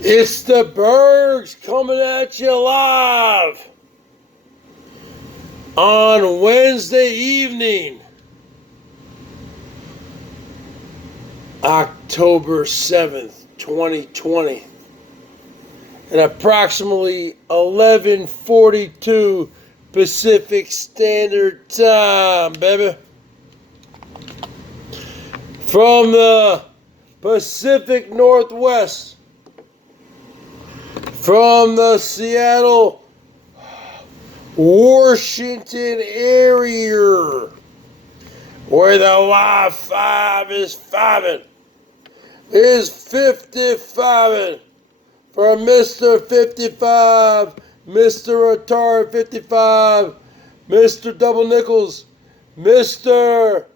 It's the Bergs coming at you live on Wednesday evening, October 7th, 2020, at approximately 11:42 Pacific Standard Time, baby. From the Pacific Northwest, from the Seattle, Washington area, where the Wi-Fi is 55 for Mr. 55, Mr. Atari 55, Mr. Double Nickels, Mr.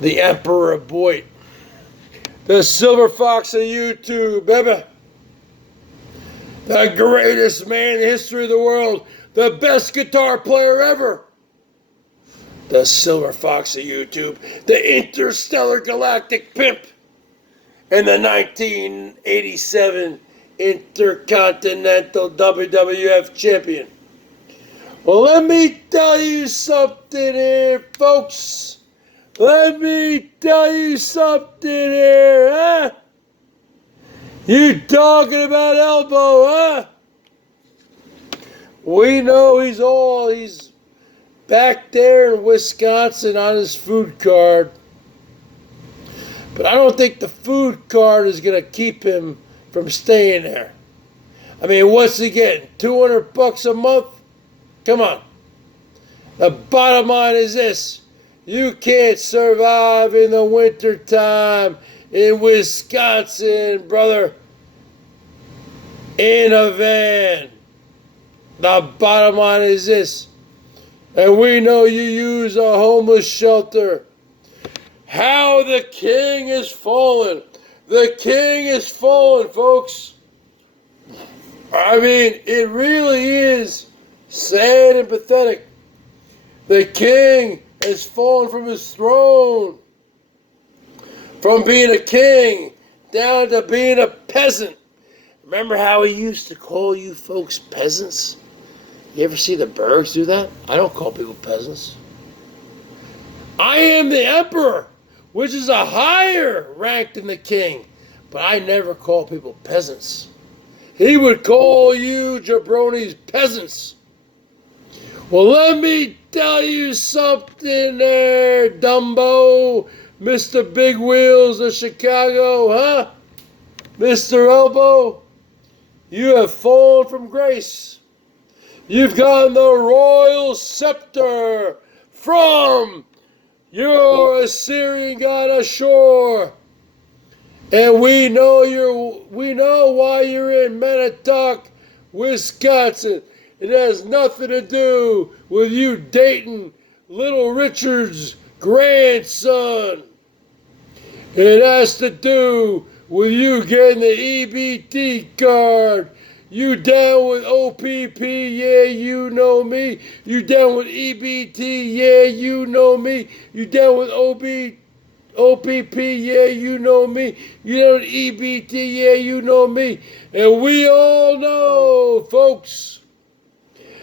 the Emperor of BOYT, the Silver Fox of YouTube, baby. The greatest man in the history of the world, the best guitar player ever, the Silver Fox of YouTube, the interstellar galactic pimp, and the 1987 Intercontinental WWF champion. Well, let me tell you something here, folks. Let me tell you something here, huh? You talking about Elbo, huh? We know he's back there in Wisconsin on his food card. But I don't think the food card is going to keep him from staying there. I mean, what's he getting? $200 a month? Come on. The bottom line is this. You can't survive in the wintertime in Wisconsin, brother, in a van. The bottom line is this. And we know you use a homeless shelter. How the king is fallen. The king is fallen, folks. I mean, it really is sad and pathetic. The king has fallen from his throne. From being a king down to being a peasant. Remember how he used to call you folks peasants? You ever see the Bergs do that? I don't call people peasants. I am the emperor, which is a higher rank than the king. But I never call people peasants. He would call you jabronis peasants. Well, let me tell you something there, Dumbo. Mr. Big Wheels of Chicago, huh? Mr. Elbo, you have fallen from grace. You've gotten the royal scepter from your Assyrian god Ashur. And we know why you're in Manitowoc, Wisconsin. It has nothing to do with you dating Little Richard's grandson. It has to do with you getting the EBT card. You down with OPP, yeah, you know me. You down with EBT, yeah, you know me. You down with OPP, yeah, you know me. You down with EBT, yeah, you know me. And we all know, folks,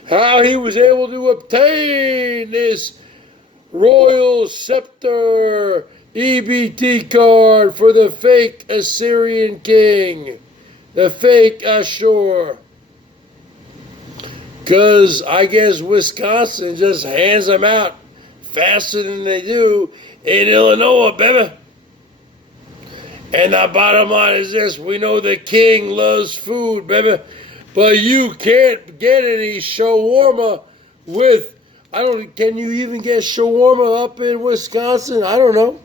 how he was able to obtain this royal scepter EBT card for the fake Assyrian king, the fake Ashur. Because I guess Wisconsin just hands them out faster than they do in Illinois, baby. And the bottom line is this. We know the king loves food, baby. But you can't get any shawarma with, can you even get shawarma up in Wisconsin? I don't know.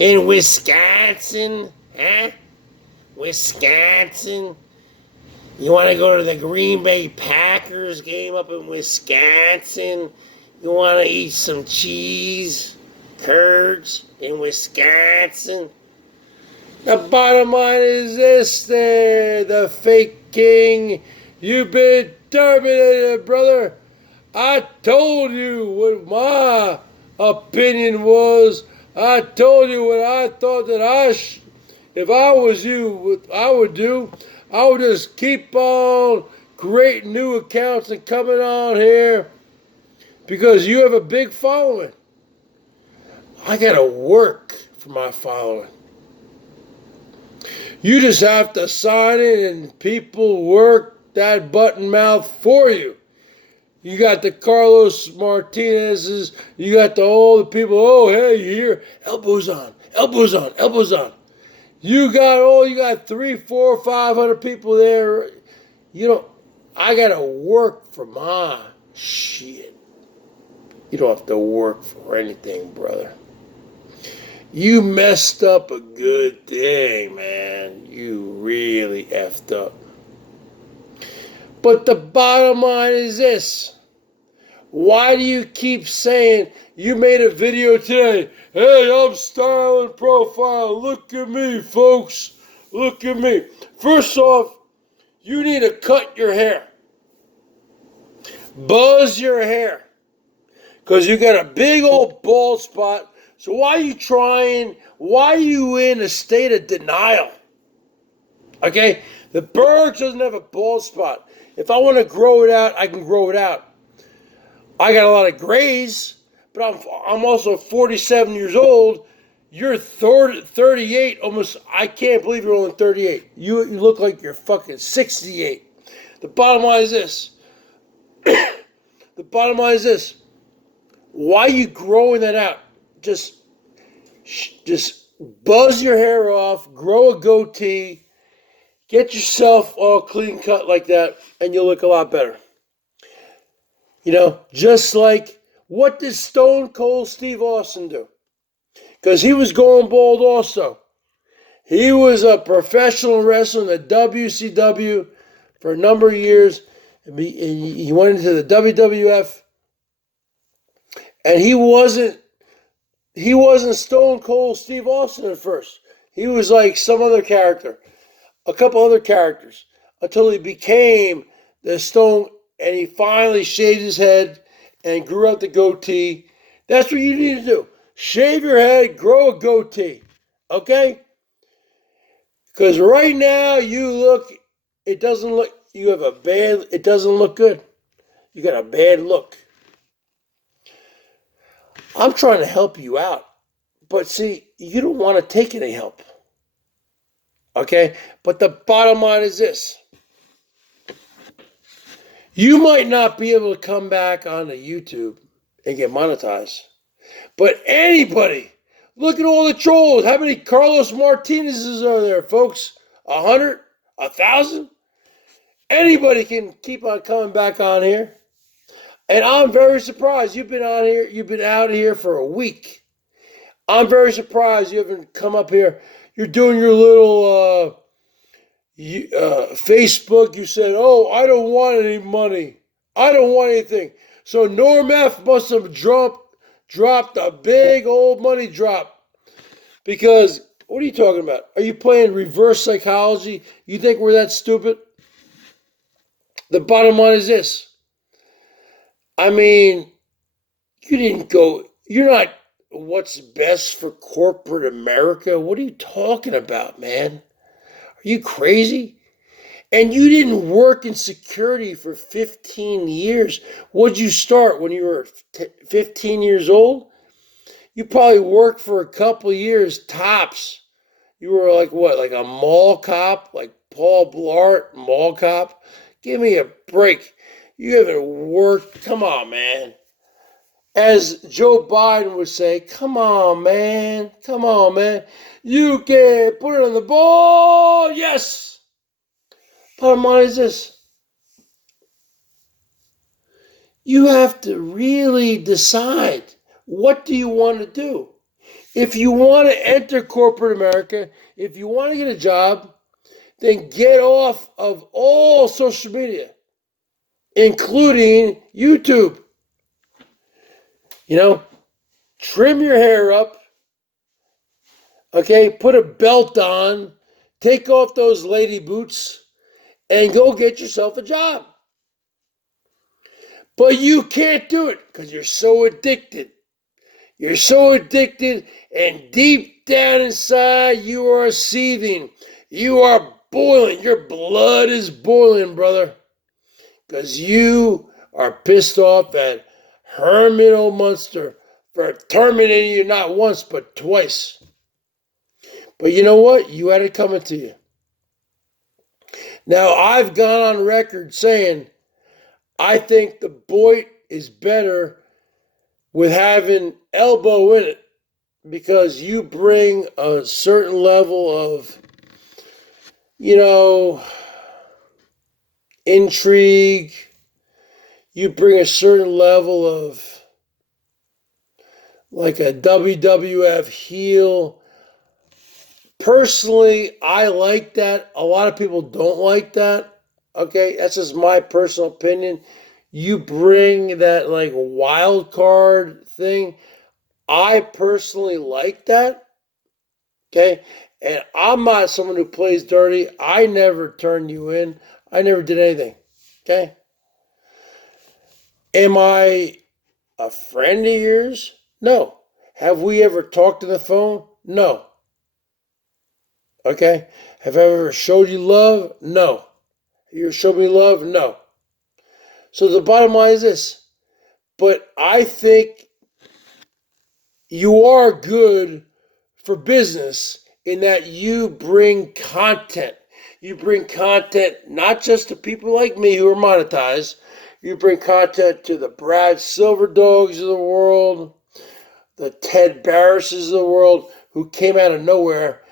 In Wisconsin, huh? Wisconsin? You want to go to the Green Bay Packers game up in Wisconsin? You want to eat some cheese curds in Wisconsin? The bottom line is this there, the fake king. You've been terminated, brother. I told you what my opinion was. I told you what I thought that if I was you, what I would do, I would just keep on creating new accounts and coming on here because you have a big following. I gotta work for my following. You just have to sign in and people work that button mouth for you. You got the Carlos Martinez's, you got all the people, oh, hey, you hear? Elbows on, elbows on, elbows on. You got 300, 400, 500 people there. I got to work for my shit. You don't have to work for anything, brother. You messed up a good thing, man. You really effed up. But the bottom line is this. Why do you keep saying you made a video today? Hey, I'm styling profile. Look at me, folks. Look at me. First off, you need to cut your hair. Buzz your hair. Because you got a big old bald spot. So why are you in a state of denial? Okay? The BERGS doesn't have a bald spot. If I want to grow it out, I can grow it out. I got a lot of grays, but I'm also 47 years old. You're 38, almost. I can't believe you're only 38. You look like you're fucking 68. The bottom line is this. The bottom line is this. Why are you growing that out? Just buzz your hair off, grow a goatee, get yourself all clean cut like that, and you'll look a lot better. Just like, what did Stone Cold Steve Austin do? Because he was going bald also. He was a professional wrestler in the WCW for a number of years. He went into the WWF. And he wasn't Stone Cold Steve Austin at first. He was like some other character. A couple other characters. Until he became the Stone. And he finally shaved his head and grew out the goatee. That's what you need to do. Shave your head, grow a goatee. Okay? Because right now it doesn't look good. You got a bad look. I'm trying to help you out. But see, you don't want to take any help. Okay? But the bottom line is this. You might not be able to come back onto YouTube and get monetized. But anybody, look at all the trolls. How many Carlos Martinez's are there, folks? 100? 1,000? Anybody can keep on coming back on here. And I'm very surprised. You've been out here for a week. I'm very surprised you haven't come up here. You're doing your little Facebook. You said, oh, I don't want any money. I don't want anything. So Norm F must have dropped a big old money drop. Because, what are you talking about? Are you playing reverse psychology? You think we're that stupid? The bottom line is this. I mean, you're not what's best for corporate America. What are you talking about, man? Are you crazy? And you didn't work in security for 15 years. What'd you start when you were 15 years old? You probably worked for a couple of years, tops. You were like what, like a mall cop? Like Paul Blart, mall cop? Give me a break. You haven't worked. Come on, man. As Joe Biden would say, come on, man. Come on, man. You can put it on the ball. Yes. Bottom line is this. You have to really decide, what do you want to do? If you want to enter corporate America, if you want to get a job, then get off of all social media, including YouTube. Trim your hair up. Okay, put a belt on. Take off those lady boots and go get yourself a job. But you can't do it because you're so addicted. You're so addicted, and deep down inside, you are seething. You are boiling. Your blood is boiling, brother. Because you are pissed off at Herman O. Munster for terminating you not once, but twice. But you know what? You had it coming to you. Now, I've gone on record saying I think the BOYT is better with having Elbo in it because you bring a certain level of, intrigue. You bring a certain level of, like a WWF heel. Personally, I like that. A lot of people don't like that. Okay, that's just my personal opinion. You bring that like wild card thing. I personally like that. Okay, and I'm not someone who plays dirty. I never turned you in. I never did anything. Okay. Am I a friend of yours? No. Have we ever talked on the phone? No. Okay. Have I ever showed you love? No. Have you ever showed me love? No. So the bottom line is this. But I think you are good for business in that you bring content. You bring content not just to people like me who are monetized. You bring content to the Brad Silverdogs of the world, the Ted Barrises of the world who came out of nowhere,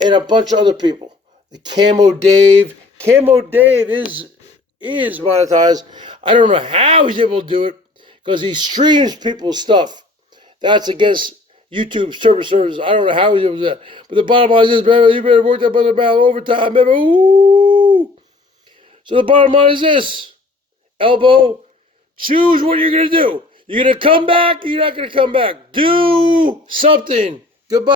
and a bunch of other people. The Camo Dave. Camo Dave is monetized. I don't know how he's able to do it because he streams people's stuff. That's against YouTube services. I don't know how he's able to do that. But the bottom line is, baby, you better work that brother about overtime, baby. Ooh. So the bottom line is this. Elbo, choose what you're going to do. You're going to come back or you're not going to come back. Do something.